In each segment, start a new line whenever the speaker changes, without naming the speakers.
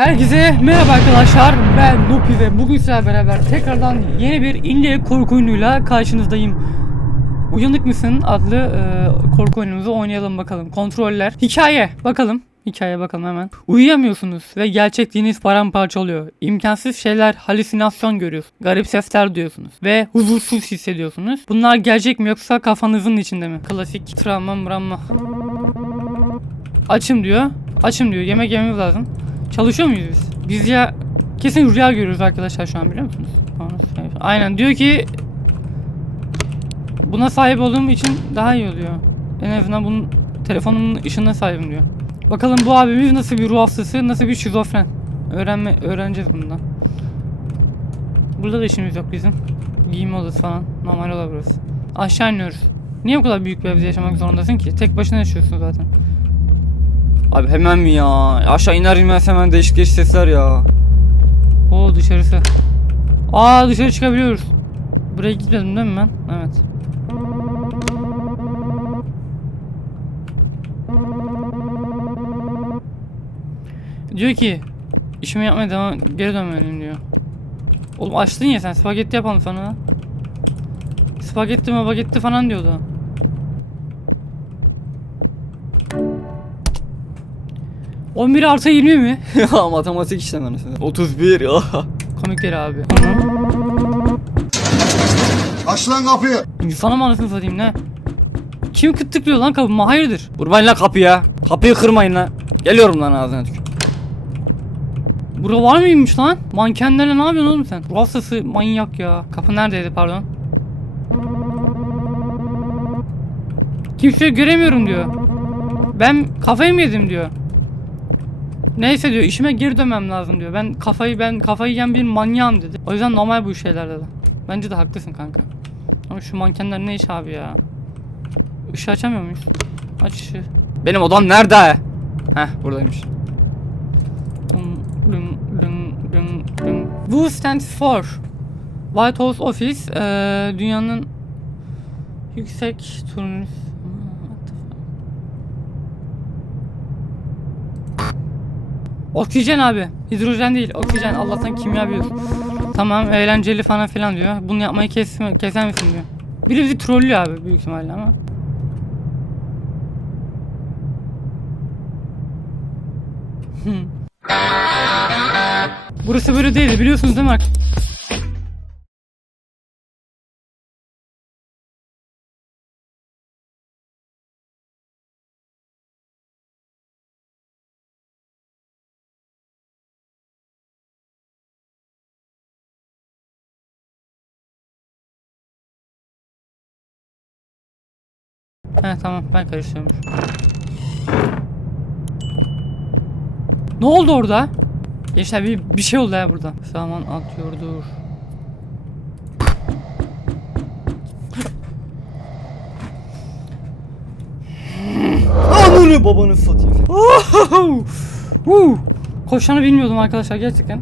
Herkese merhaba arkadaşlar ben Nupi ve bugün sizlerle beraber tekrardan yeni bir indie korku oyunuyla karşınızdayım. Uyanık mısın adlı e, korku oyunumuzu oynayalım bakalım. Kontroller. Hikaye bakalım. Hikaye bakalım hemen. Uyuyamıyorsunuz ve gerçekliğiniz paramparça oluyor. İmkansız şeyler, halüsinasyon görüyorsunuz. Garip sesler duyuyorsunuz ve huzursuz hissediyorsunuz. Bunlar gerçek mi yoksa kafanızın içinde mi? Klasik travma mramma. Açım diyor. Açım diyor. Yemek yememiz lazım. Çalışıyor muyuz biz? Biz ya kesin rüya görüyoruz arkadaşlar şu an biliyor musunuz? Aynen diyor ki buna sahip olduğum için daha iyi oluyor. En azından bunun telefonumun ışığına sahibim diyor. Bakalım bu abimiz nasıl bir ruh hastası, nasıl bir şizofren. Öğrenme, öğreneceğiz bundan. Burada da işimiz yok bizim. Giyinme odası falan. Normal oda. Aşağı iniyoruz. Niye bu kadar büyük bir evde yaşamak zorundasın ki? Tek başına yaşıyorsun zaten.
Abi hemen mi ya? Aşağı iner inmez hemen değişik değişik sesler ya.
Oo dışarısı. Aa dışarı çıkabiliyoruz. Buraya gitmedim değil mi ben? Evet. Diyor ki işimi yapmaya devam geri dönmeliyim diyor. Oğlum açtın ya sen spagetti yapalım sana. Spagetti mabagetti falan diyordu. ...11 artı 20 mi?
ya matematik işlem anasını. 31 ya.
Komikleri abi.
Aç lan kapıyı.
İnsana mı anasını satayım ne? Kim kıttıklıyor lan kapıma hayırdır?
Vurmayın lan kapıya. Kapıyı kırmayın lan. Geliyorum lan ağzına tükür.
Bura var mıymış lan? Mankenlerle ne yapıyorsun oğlum sen? Ruh hastası manyak ya. Kapı neredeydi pardon? Kimseyi göremiyorum diyor. Ben kafayı mı yedim diyor. Neyse diyor işime geri dönmem lazım diyor. Ben kafayı ben kafayı yiyen bir manyağım dedi. O yüzden normal bu şeyler dedi. Bence de haklısın kanka. Ama şu mankenler ne iş abi ya? Işığı açamıyor muyuz? Aç ışığı.
Benim odam nerede? Heh buradaymış.
Bu stands for White House Office eee, dünyanın yüksek turnus Oksijen abi. Hidrojen değil. Oksijen. Allah'tan kimya biliyorsun. Tamam eğlenceli falan filan diyor. Bunu yapmayı kes, keser misin diyor. Biri bizi trollüyor abi büyük ihtimalle ama. Burası böyle değildi biliyorsunuz değil mi? He tamam ben karıştırıyormuş. Ne oldu orada? Gençler bir, bir şey oldu ya burada. Zaman atıyordur.
Ananı babanı satayım.
Uh, koşanı bilmiyordum arkadaşlar gerçekten.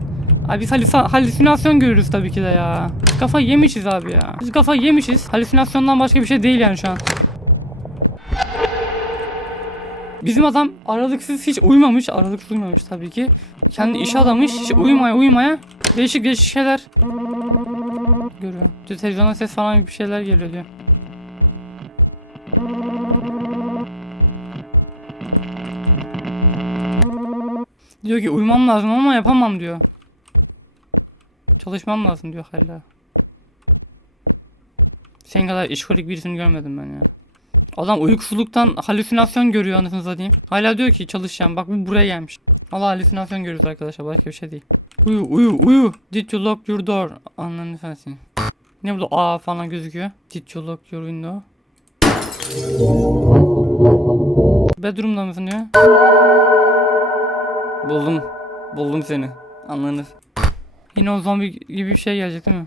Abi biz halüsinasyon görürüz tabii ki de ya. Biz kafa yemişiz abi ya. Biz kafa yemişiz. Halüsinasyondan başka bir şey değil yani şu an. Bizim adam aralıksız hiç uyumamış. Aralıksız uyumamış tabii ki. Kendi iş adamış. Hiç uyumaya uyumaya. Değişik değişik şeyler görüyor. Diyor, Televizyondan ses falan bir şeyler geliyor diyor. Diyor ki uyumam lazım ama yapamam diyor. Çalışmam lazım diyor hala. Senin kadar işkolik birisini görmedim ben ya. Adam uykusuzluktan halüsinasyon görüyor anasını satayım. Hala diyor ki çalışacağım. Bak bu buraya gelmiş. Allah halüsinasyon görüyoruz arkadaşlar. Başka bir şey değil. Uyu uyu uyu. Did you lock your door? Anladın sen seni. Ne burada A falan gözüküyor. Did you lock your window? Bedroom'da mısın diyor.
Buldum. Buldum seni. Anladınız.
Yine o zombi gibi bir şey gelecek değil mi?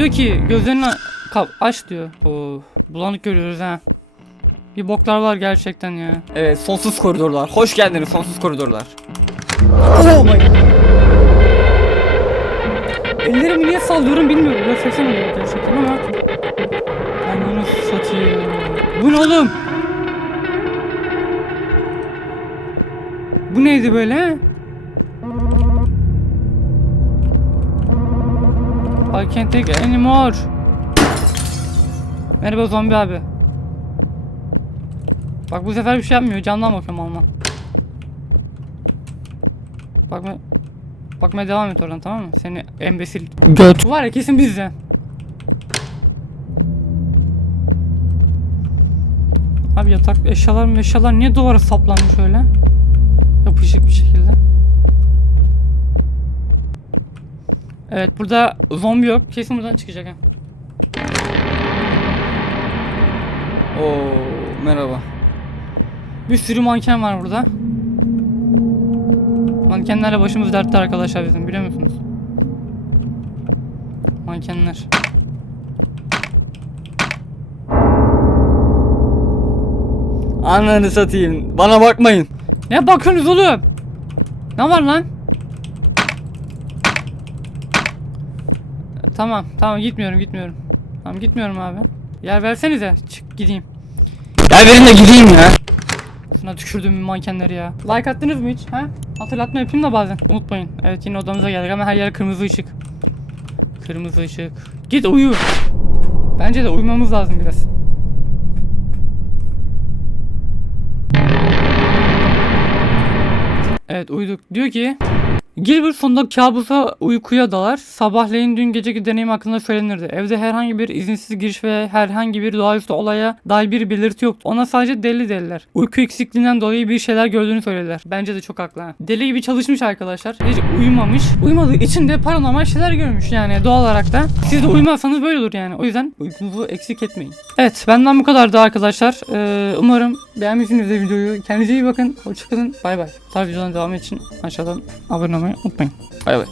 Diyor ki gözlerini aç diyor. Oo, bulanık görüyoruz ha. Bir boklar var gerçekten ya.
Evet sonsuz koridorlar. Hoş geldiniz sonsuz koridorlar.
Oh my Ellerimi niye sallıyorum bilmiyorum. Refleksim oluyor gerçekten ama Bu ne oğlum? Bu neydi böyle? I can't take anymore. Merhaba zombi abi. Bak bu sefer bir şey yapmıyor. Camdan bakıyorum ama. Bakma. Bakmaya devam et oradan tamam mı? Seni embesil. Göt. Var ya kesin bizde. Abi yatak eşyalar eşyalar niye duvara saplanmış öyle? Evet burada zombi yok. Kesin buradan çıkacak ha.
Oo merhaba.
Bir sürü manken var burada. Mankenlerle başımız dertte arkadaşlar bizim biliyor musunuz? Mankenler.
Ananı satayım. Bana bakmayın.
Ne bakıyorsunuz oğlum? Ne var lan? Tamam tamam gitmiyorum gitmiyorum. Tamam gitmiyorum abi. Yer versenize çık gideyim.
Gel verin de gideyim ya.
Şuna tükürdüğüm mankenleri ya. Like attınız mı hiç? Ha? Hatırlatma yapayım da bazen. Unutmayın. Evet yine odamıza geldik ama her yer kırmızı ışık. Kırmızı ışık. Git uyu. Bence de uyumamız lazım biraz. Evet uyuduk. Diyor ki Gilbert sonunda kabusa uykuya dalar. Sabahleyin dün geceki deneyim hakkında söylenirdi. Evde herhangi bir izinsiz giriş ve herhangi bir doğaüstü olaya dair bir belirti yoktu. Ona sadece deli dediler. Uyku eksikliğinden dolayı bir şeyler gördüğünü söylediler. Bence de çok haklı. ha. Deli gibi çalışmış arkadaşlar. Hiç uyumamış. Uyumadığı için de paranormal şeyler görmüş yani doğal olarak da. Siz de uyumazsanız böyle olur yani. O yüzden uykunuzu eksik etmeyin. Evet benden bu kadardı arkadaşlar. Ee, umarım beğenmişsinizdir videoyu. Kendinize iyi bakın. Hoşçakalın. Bay bay. Tabii videodan devam için aşağıdan abone olmayı unutmayın. Bay bay.